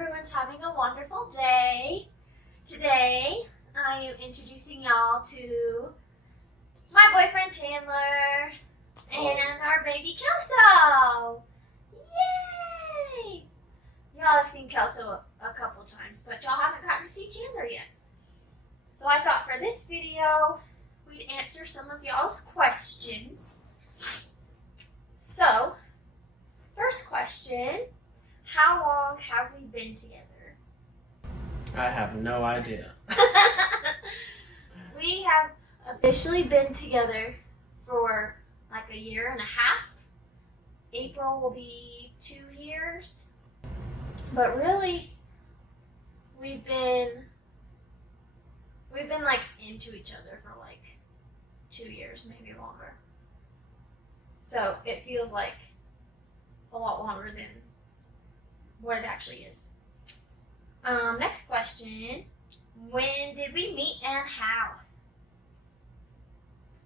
everyone's having a wonderful day. Today, I am introducing y'all to my boyfriend Chandler and our baby Kelso. Yay! Y'all have seen Kelso a couple times, but y'all haven't gotten to see Chandler yet. So I thought for this video, we'd answer some of y'all's questions. So, first question, how long have we been together? I have no idea. We have officially been together for like a year and a half. April will be 2 years. But really, we've been like into each other for like 2 years, maybe longer. So it feels like a lot longer than what it actually is. Next question. When did we meet and how?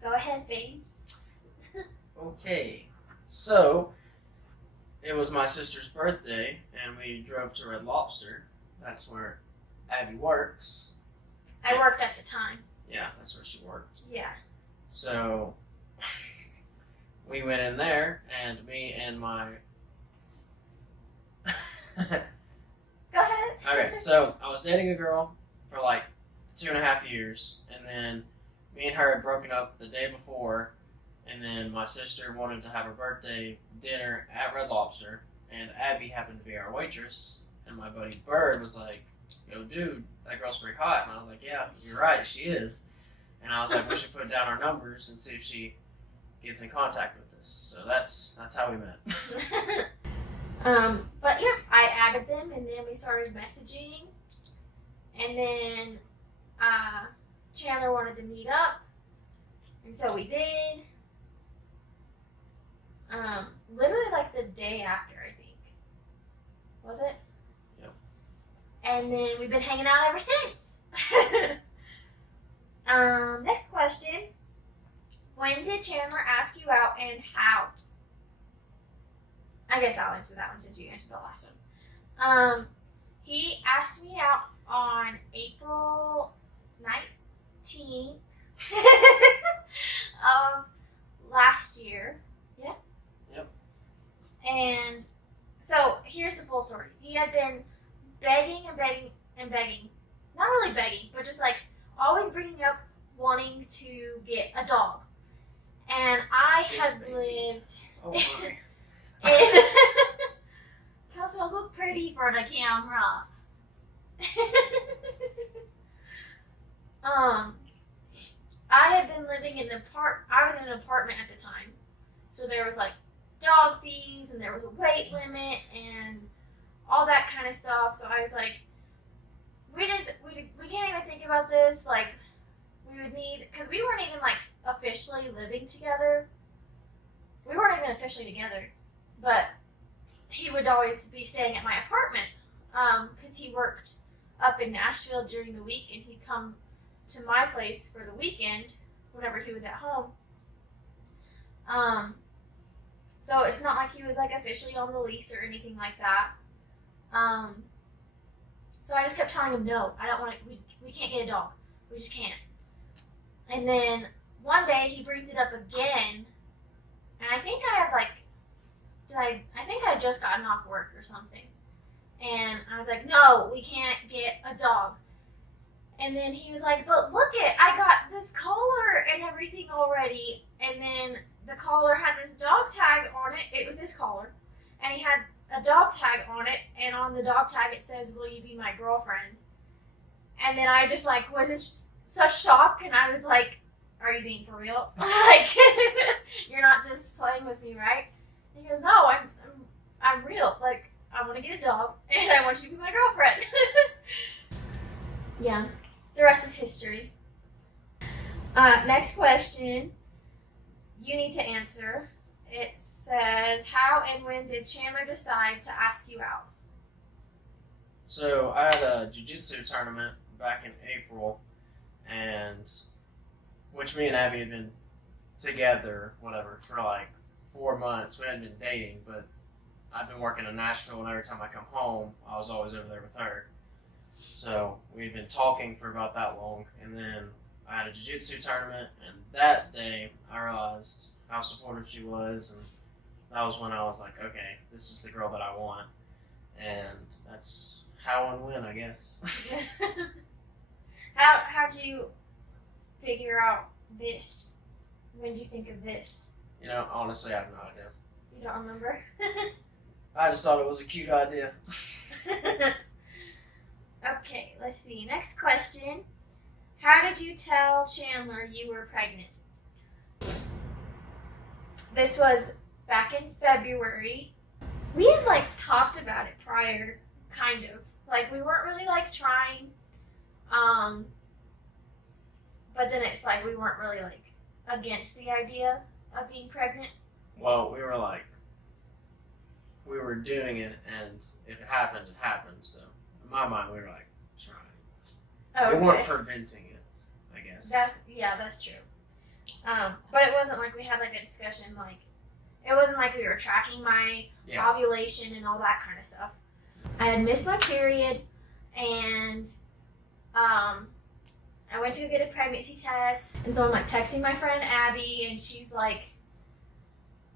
Go ahead, babe. Okay, so it was my sister's birthday, and we drove to Red Lobster. That's where Abby works. I worked at the time. Yeah, that's where she worked. Yeah. So we went in there, and me and my Go ahead. Okay, so I was dating a girl for like 2.5 years, and then me and her had broken up the day before, and then my sister wanted to have her birthday dinner at Red Lobster, and Abby happened to be our waitress, and my buddy Bird was like, yo dude, that girl's pretty hot, and I was like, yeah, you're right, she is. And I was like, we should put down our numbers and see if she gets in contact with us. So that's how we met. But yeah, I added them and then we started messaging. And then Chandler wanted to meet up. And so we did. Literally like the day after, I think. Was it? Yep. And then we've been hanging out ever since. Next question. When did Chandler ask you out and how? I guess I'll answer that one since you answered the last one. He asked me out on April 19th of last year. Yeah? Yep. And so here's the full story. He had been begging and begging and begging. Not really begging, but just like always bringing up wanting to get a dog. And I had lived... Oh my. Kelso, look pretty for the camera. I had been living in I was in an apartment at the time, so there was like dog fees and there was a weight limit and all that kind of stuff. So I was like, we can't even think about this. Like, we would need, because we weren't even like officially living together. We weren't even officially together. But he would always be staying at my apartment because he worked up in Nashville during the week, and he'd come to my place for the weekend whenever he was at home. So it's not like he was like officially on the lease or anything like that. So I just kept telling him, no, I don't want to, we can't get a dog. We just can't. And then one day he brings it up again, and I think I had like, I think I had just gotten off work or something. And I was like, no, we can't get a dog. And then he was like, but look I got this collar and everything already. And then the collar had this dog tag on it. It was this collar. And he had a dog tag on it. And on the dog tag it says, will you be my girlfriend? And then I just like was in such shock. And I was like, are you being for real? Like, you're not just playing with me, right? He goes, no, I'm real. Like, I want to get a dog, and I want you to be my girlfriend. Yeah, the rest is history. Next question, you need to answer. It says, how and when did Chandler decide to ask you out? So I had a jiu-jitsu tournament back in April, and which me and Abby had been together, whatever, for like 4 months. We hadn't been dating, but I've been working in Nashville, and every time I come home, I was always over there with her. So we'd been talking for about that long, and then I had a jiu-jitsu tournament, and that day I realized how supportive she was, and that was when I was like, okay, this is the girl that I want, and that's how and when, I guess. How'd you figure out this? When did you think of this? You know, honestly, I have no idea. You don't remember? I just thought it was a cute idea. Okay, let's see. Next question. How did you tell Chandler you were pregnant? This was back in February. We had like talked about it prior, kind of. Like we weren't really like trying. But then it's like we weren't really like against the idea of being pregnant. Well, we were doing it, and if it happened, it happened. So in my mind, we were like trying. Oh, okay. We weren't preventing it, I guess. That's true. But it wasn't like we had like a discussion. Like it wasn't like we were tracking my ovulation and all that kind of stuff. I had missed my period, and I went to go get a pregnancy test, and so I'm like texting my friend Abby, and she's like,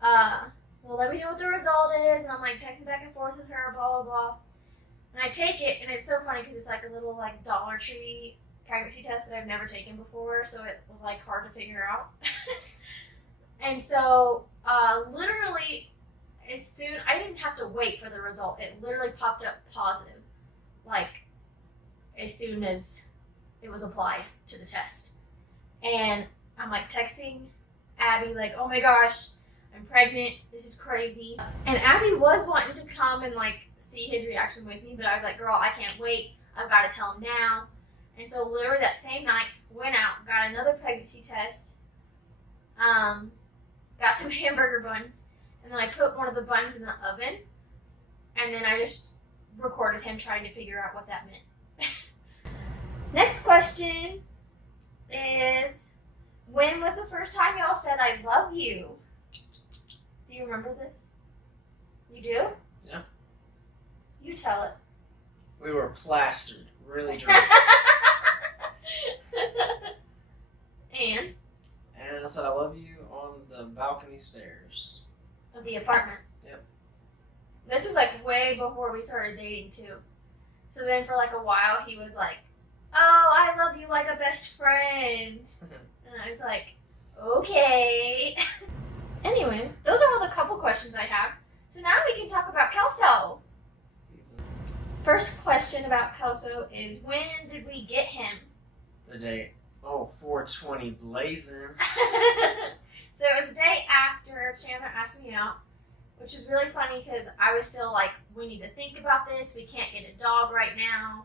well, let me know what the result is, and I'm like texting back and forth with her, blah, blah, blah. And I take it, and it's so funny because it's like a little like Dollar Tree pregnancy test that I've never taken before, so it was like hard to figure out. And so, literally, I didn't have to wait for the result. It literally popped up positive, like, as soon as it was applied to the test. And I'm like texting Abby, like, oh my gosh, I'm pregnant, this is crazy. And Abby was wanting to come and like see his reaction with me, but I was like, girl, I can't wait, I've got to tell him now. And so literally that same night, went out, got another pregnancy test, got some hamburger buns, and then I put one of the buns in the oven, and then I just recorded him trying to figure out what that meant. Next question is, when was the first time y'all said I love you? Do you remember this? You do? Yeah. You tell it. We were plastered, really drunk. And I said I love you on the balcony stairs. of the apartment. Yep. This was like way before we started dating too. So then for like a while he was like, oh, I love you like a best friend. And I was like, okay. Anyways, those are all the couple questions I have. So now we can talk about Kelso. First question about Kelso is, when did we get him? The day, 420 blazing. So it was the day after Chandler asked me out, which was really funny because I was still like, we need to think about this. We can't get a dog right now.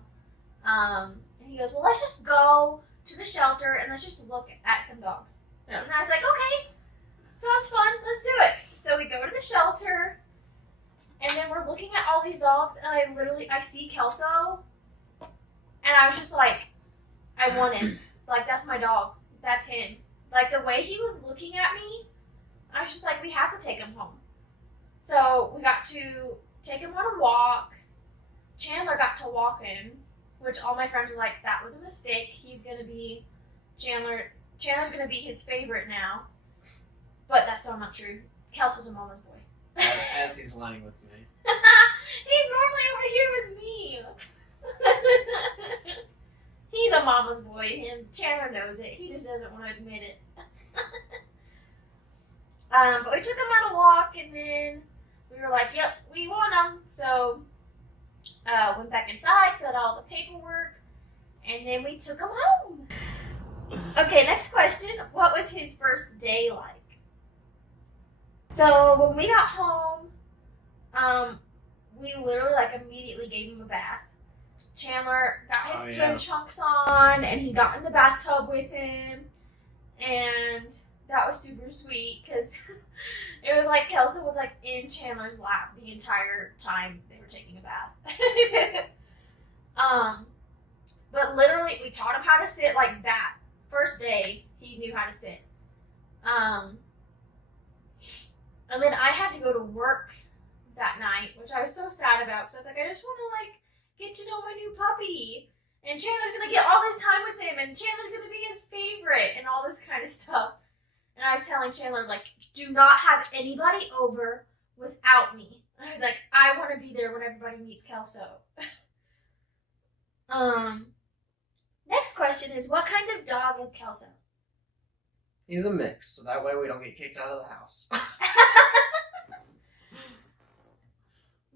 And he goes, well, let's just go to the shelter and let's just look at some dogs. Yeah. And I was like, okay, sounds fun. Let's do it. So we go to the shelter, and then we're looking at all these dogs, and I see Kelso, and I was just like, I want him. Like, that's my dog. That's him. Like, the way he was looking at me, I was just like, we have to take him home. So we got to take him on a walk. Chandler got to walk him, which all my friends were like, that was a mistake. He's going to be Chandler's going to be his favorite now. But that's still not true. Kelso's a mama's boy. As he's lying with me. He's normally over here with me. He's a mama's boy, and Chandler knows it. He just doesn't want to admit it. But we took him on a walk, and then we were like, yep, we want him. So went back inside, filled out all the paperwork, and then we took him home. Okay, next question. What was his first day like? So when we got home, we literally like immediately gave him a bath. Chandler got his swim trunks on, and he got in the bathtub with him, and that was super sweet because it was like Kelso was like in Chandler's lap the entire time they were taking a bath. But literally we taught him how to sit like that. First day he knew how to sit. And then I had to go to work that night, which I was so sad about because I was like, I just want to like get to know my new puppy. And Chandler's gonna get all this time with him, and Chandler's gonna be his favorite, and all this kind of stuff. And I was telling Chandler, like, do not have anybody over without me. I was like, I want to be there when everybody meets Kelso. Next question is, what kind of dog is Kelso? He's a mix, so that way we don't get kicked out of the house.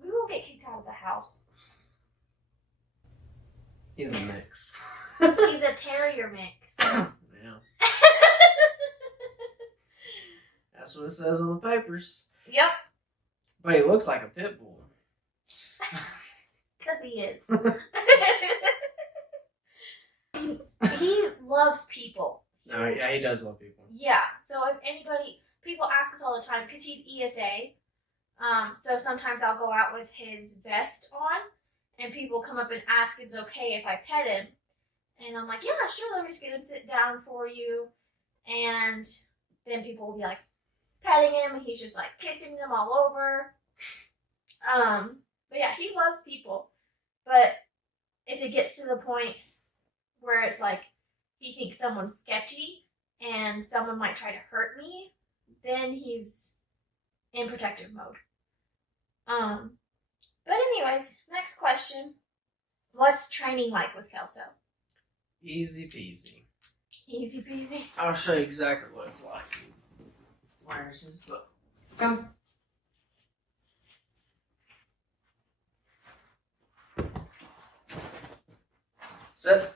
We won't get kicked out of the house. He's a mix. He's a terrier mix. Yeah. That's what it says on the papers. Yep. But he looks like a pit bull. Because he is. He loves people. No, yeah, he does love people. Yeah. So if anybody, people ask us all the time because he's ESA. So sometimes I'll go out with his vest on, and people come up and ask, "Is it okay if I pet him?" And I'm like, "Yeah, sure. Let me just get him sit down for you." And then people will be like petting him, and he's just like kissing them all over. But yeah, he loves people. But if it gets to the point where it's like he thinks someone's sketchy and someone might try to hurt me, then he's in protective mode. But anyways, next question. What's training like with Kelso? Easy peasy. Easy peasy. I'll show you exactly what it's like. Where's his book? Come. Sit.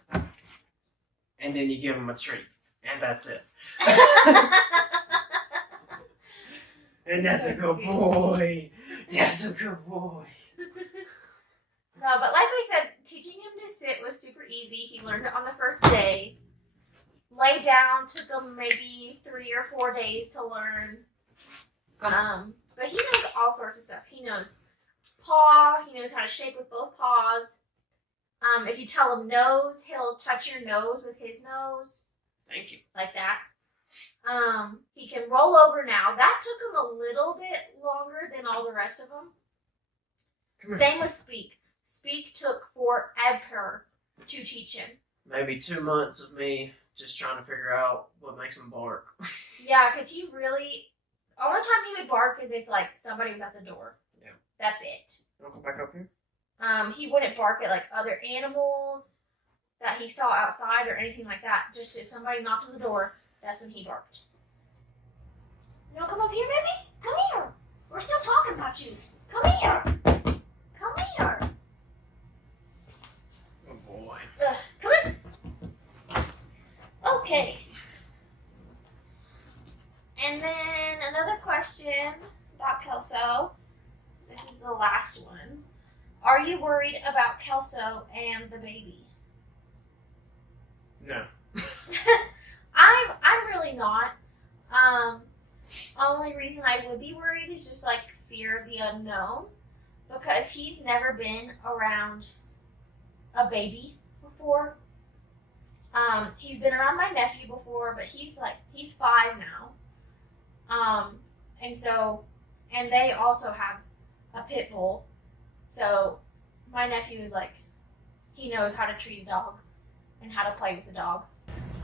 And then you give him a treat. And that's it. And that's a good boy. That's a good boy. No, but like we said, teaching him to sit was super easy. He learned it on the first day. Lay down took him maybe 3 or 4 days to learn. But he knows all sorts of stuff. He knows paw. He knows how to shake with both paws. If you tell him nose, he'll touch your nose with his nose. Thank you. Like that. He can roll over now. That took him a little bit longer than all the rest of them. Same with Speak. Speak took forever to teach him. Maybe 2 months of me just trying to figure out what makes him bark. Yeah, because he really... Only time he would bark is if, like, somebody was at the door. Yeah. That's it. Wanna come back up here? He wouldn't bark at, like, other animals that he saw outside or anything like that. Just if somebody knocked on the door, that's when he barked. You want to come up here, baby? Come here. We're still talking about you. Come here. Come here. Good boy. Come in. Okay. And then another question about Kelso. This is the last one. Are you worried about Kelso and the baby? No. I'm really not. Only reason I would be worried is just like fear of the unknown, because he's never been around a baby before. He's been around my nephew before, but he's 5 now. And they also have a pit bull. So my nephew is like, he knows how to treat a dog and how to play with a dog.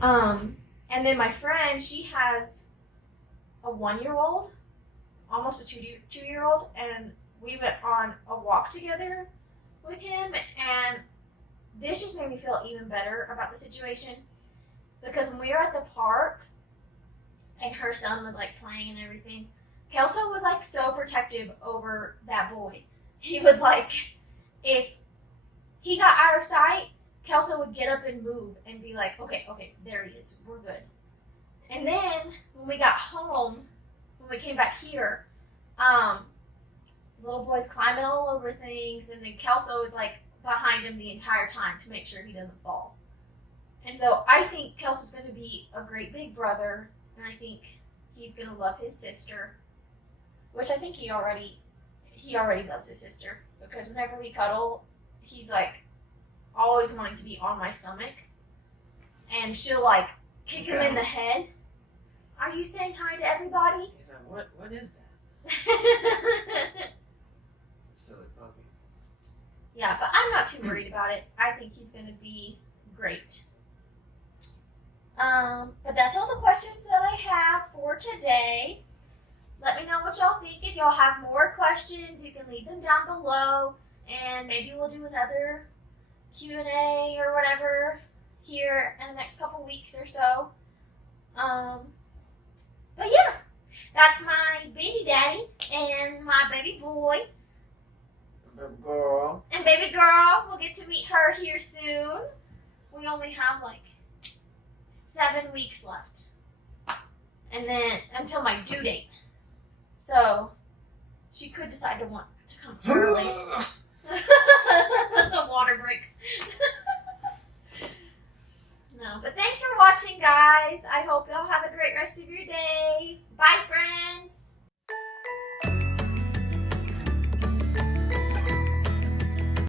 And then my friend, she has a 1-year-old, almost a 2-year-old, and we went on a walk together with him, and this just made me feel even better about the situation, because when we were at the park and her son was like playing and everything, Kelso was like so protective over that boy. He would like, if he got out of sight, Kelso would get up and move and be like, okay, there he is, we're good. And then when we got home, when we came back here, little boy's climbing all over things, and then Kelso is like behind him the entire time to make sure he doesn't fall. And so I think Kelso's going to be a great big brother, and I think he's going to love his sister, which I think he already loves his sister, because whenever we cuddle, he's like always wanting to be on my stomach, and she'll like kick him in the head. Are you saying hi to everybody? He's like, what is that? Silly puppy. Yeah, but I'm not too worried about it. I think he's going to be great. But that's all the questions that I have for today. Let me know what y'all think. If y'all have more questions, you can leave them down below, and maybe we'll do another Q&A or whatever here in the next couple weeks or so. But yeah, that's my baby daddy and my baby boy. Baby girl. And baby girl, we'll get to meet her here soon. We only have like 7 weeks left. And then until my due date. So she could decide to want to come early. Water breaks. No, but thanks for watching, guys. I hope y'all have a great rest of your day. Bye, friends.